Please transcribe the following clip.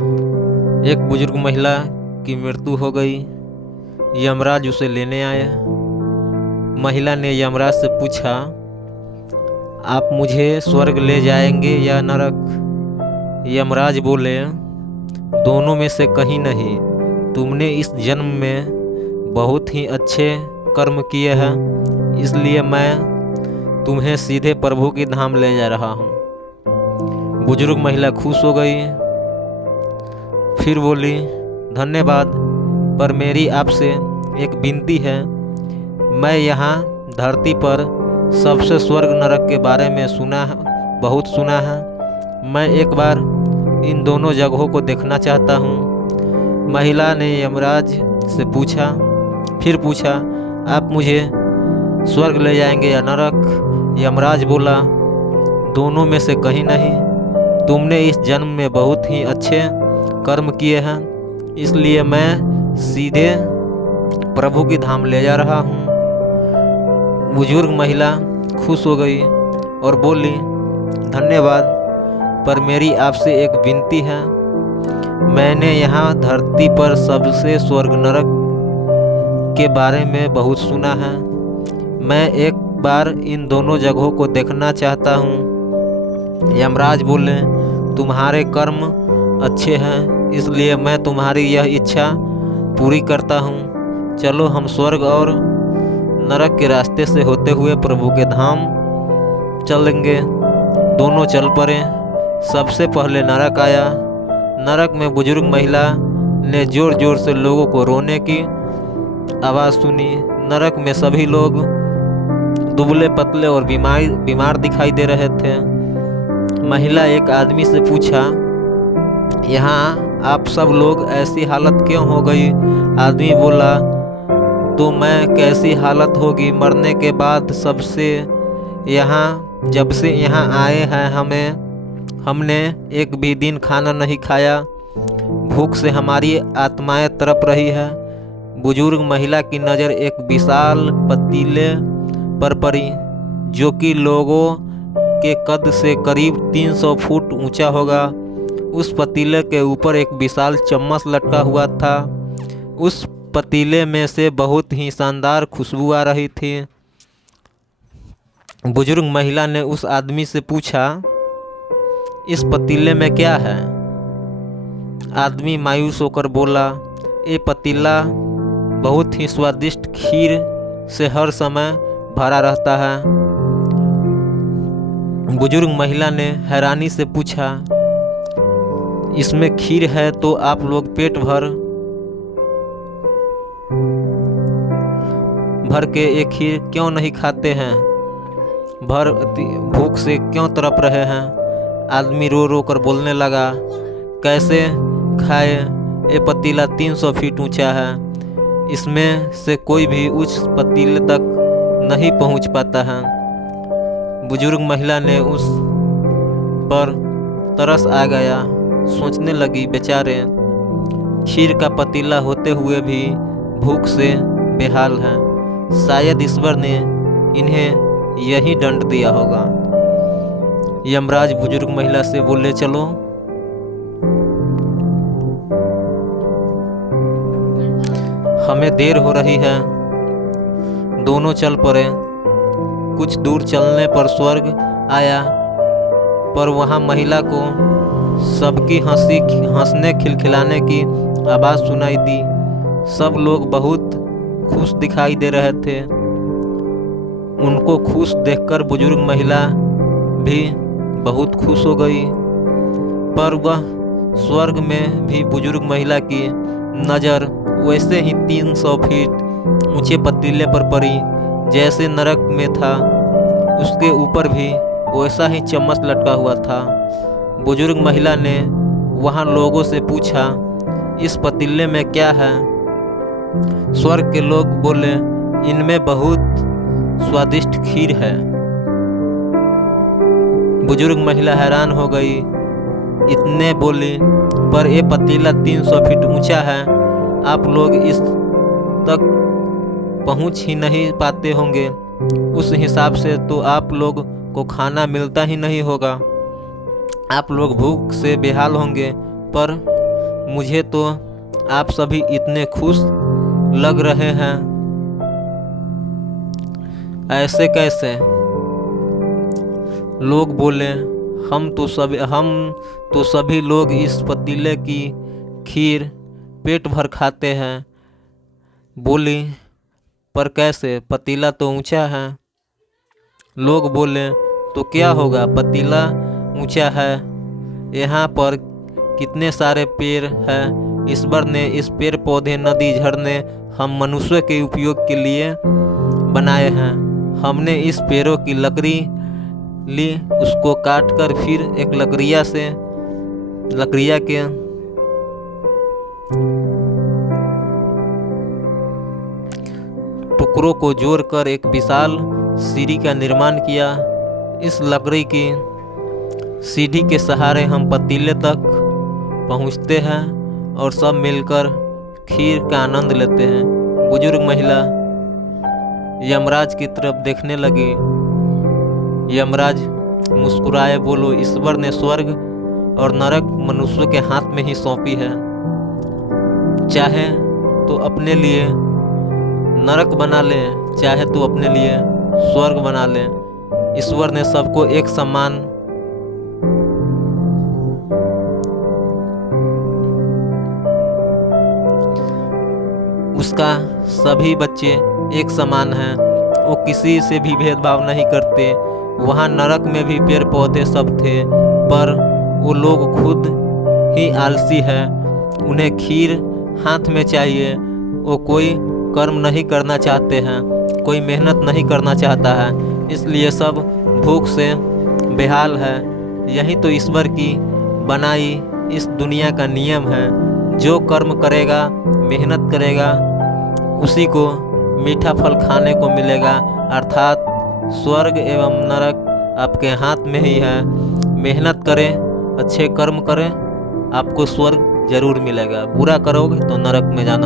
एक बुजुर्ग महिला की मृत्यु हो गई। यमराज उसे लेने आया। महिला ने यमराज से पूछा, आप मुझे स्वर्ग ले जाएंगे या नरक? यमराज बोले, दोनों में से कहीं नहीं। तुमने इस जन्म में बहुत ही अच्छे कर्म किए हैं, इसलिए मैं तुम्हें सीधे प्रभु की धाम ले जा रहा हूँ। बुजुर्ग महिला खुश हो गई। फिर बोली, धन्यवाद, पर मेरी आपसे एक विनती है। मैं यहाँ धरती पर सबसे स्वर्ग नरक के बारे में बहुत सुना है। मैं एक बार इन दोनों जगहों को देखना चाहता हूँ। महिला ने यमराज से फिर पूछा, आप मुझे स्वर्ग ले जाएंगे या नरक? यमराज बोला, दोनों में से कहीं नहीं। तुमने इस जन्म में बहुत ही अच्छे कर्म किए हैं, इसलिए मैं सीधे प्रभु की धाम ले जा रहा हूँ। बुजुर्ग महिला खुश हो गई और बोली, धन्यवाद, पर मेरी आपसे एक विनती है। मैंने यहाँ धरती पर सबसे स्वर्ग नरक के बारे में बहुत सुना है। मैं एक बार इन दोनों जगहों को देखना चाहता हूँ। यमराज बोले, तुम्हारे कर्म अच्छे हैं, इसलिए मैं तुम्हारी यह इच्छा पूरी करता हूँ। चलो हम स्वर्ग और नरक के रास्ते से होते हुए प्रभु के धाम चलेंगे। दोनों चल पड़े। सबसे पहले नरक आया। नरक में बुजुर्ग महिला ने जोर जोर से लोगों को रोने की आवाज़ सुनी। नरक में सभी लोग दुबले पतले और बीमार दिखाई दे रहे थे। महिला एक आदमी से पूछा, यहाँ आप सब लोग ऐसी हालत क्यों हो गई? आदमी बोला, तो मैं कैसी हालत होगी मरने के बाद? जब से यहाँ आए हैं हमने एक भी दिन खाना नहीं खाया। भूख से हमारी आत्माएं तड़प रही है। बुजुर्ग महिला की नज़र एक विशाल पतीले पर पड़ी, जो कि लोगों के कद से करीब 300 फुट ऊंचा होगा। उस पतीले के ऊपर एक विशाल चम्मच लटका हुआ था। उस पतीले में से बहुत ही शानदार खुशबू आ रही थी। बुजुर्ग महिला ने उस आदमी से पूछा, इस पतीले में क्या है? आदमी मायूस होकर बोला, ये पतीला बहुत ही स्वादिष्ट खीर से हर समय भरा रहता है। बुजुर्ग महिला ने हैरानी से पूछा, इसमें खीर है तो आप लोग पेट भर के एक खीर क्यों नहीं खाते हैं? भूख से क्यों तड़प रहे हैं? आदमी रो रो कर बोलने लगा, कैसे खाए? ये पतीला 300 फीट ऊंचा है। इसमें से कोई भी उस पतीले तक नहीं पहुंच पाता है। बुजुर्ग महिला ने उस पर तरस आ गया। सोचने लगी, बेचारे खीर का पतीला होते हुए भी भूख से बेहाल हैं। शायद ईश्वर ने इन्हें यही दंड दिया होगा। यमराज बुजुर्ग महिला से बोले, चलो हमें देर हो रही है। दोनों चल पड़े। कुछ दूर चलने पर स्वर्ग आया, पर वहाँ महिला को सबकी हंसने खिलखिलाने की आवाज़ सुनाई दी। सब लोग बहुत खुश दिखाई दे रहे थे। उनको खुश देखकर बुजुर्ग महिला भी बहुत खुश हो गई। पर वह स्वर्ग में भी बुजुर्ग महिला की नज़र वैसे ही 300 फीट ऊंचे पतीले पर पड़ी जैसे नरक में था। उसके ऊपर भी वैसा ही चम्मच लटका हुआ था। बुजुर्ग महिला ने वहाँ लोगों से पूछा, इस पतीले में क्या है? स्वर्ग के लोग बोले, इनमें बहुत स्वादिष्ट खीर है। बुजुर्ग महिला हैरान हो गई। इतने बोली, पर यह पतीला 300 फीट ऊंचा है। आप लोग इस तक पहुंच ही नहीं पाते होंगे। उस हिसाब से तो आप लोग को खाना मिलता ही नहीं होगा। आप लोग भूख से बेहाल होंगे। पर मुझे तो आप सभी इतने खुश लग रहे हैं, ऐसे कैसे? लोग बोले, हम तो सभी लोग इस पतीले की खीर पेट भर खाते हैं। बोली, पर कैसे? पतीला तो ऊंचा है। लोग बोले, तो क्या होगा, पतीला ऊंचा है, यहाँ पर कितने सारे पेड़ हैं। ईश्वर ने इस पेड़ पौधे, नदी, झरने हम मनुष्य के उपयोग के लिए बनाए हैं। हमने इस पेड़ों की लकड़ी ली, उसको काट कर फिर एक लकड़िया के टुकड़ों को जोड़कर एक विशाल सीढ़ी का निर्माण किया। इस लकड़ी की सीढ़ी के सहारे हम पतीले तक पहुंचते हैं और सब मिलकर खीर का आनंद लेते हैं। बुजुर्ग महिला यमराज की तरफ देखने लगी। यमराज मुस्कुराए, बोलो, ईश्वर ने स्वर्ग और नरक मनुष्य के हाथ में ही सौंपी है। चाहे तो अपने लिए नरक बना ले, चाहे तो अपने लिए स्वर्ग बना ले। ईश्वर ने सबको एक समान उसका सभी बच्चे एक समान हैं, वो किसी से भी भेदभाव नहीं करते। वहाँ नरक में भी पेड़ पौधे सब थे, पर वो लोग खुद ही आलसी है। उन्हें खीर हाथ में चाहिए। वो कोई कर्म नहीं करना चाहते हैं, कोई मेहनत नहीं करना चाहता है, इसलिए सब भूख से बेहाल है। यही तो ईश्वर की बनाई इस दुनिया का नियम है। जो कर्म करेगा, मेहनत करेगा, उसी को मीठा फल खाने को मिलेगा। अर्थात स्वर्ग एवं नरक आपके हाथ में ही है। मेहनत करें, अच्छे कर्म करें, आपको स्वर्ग जरूर मिलेगा। बुरा करोगे तो नरक में जाना।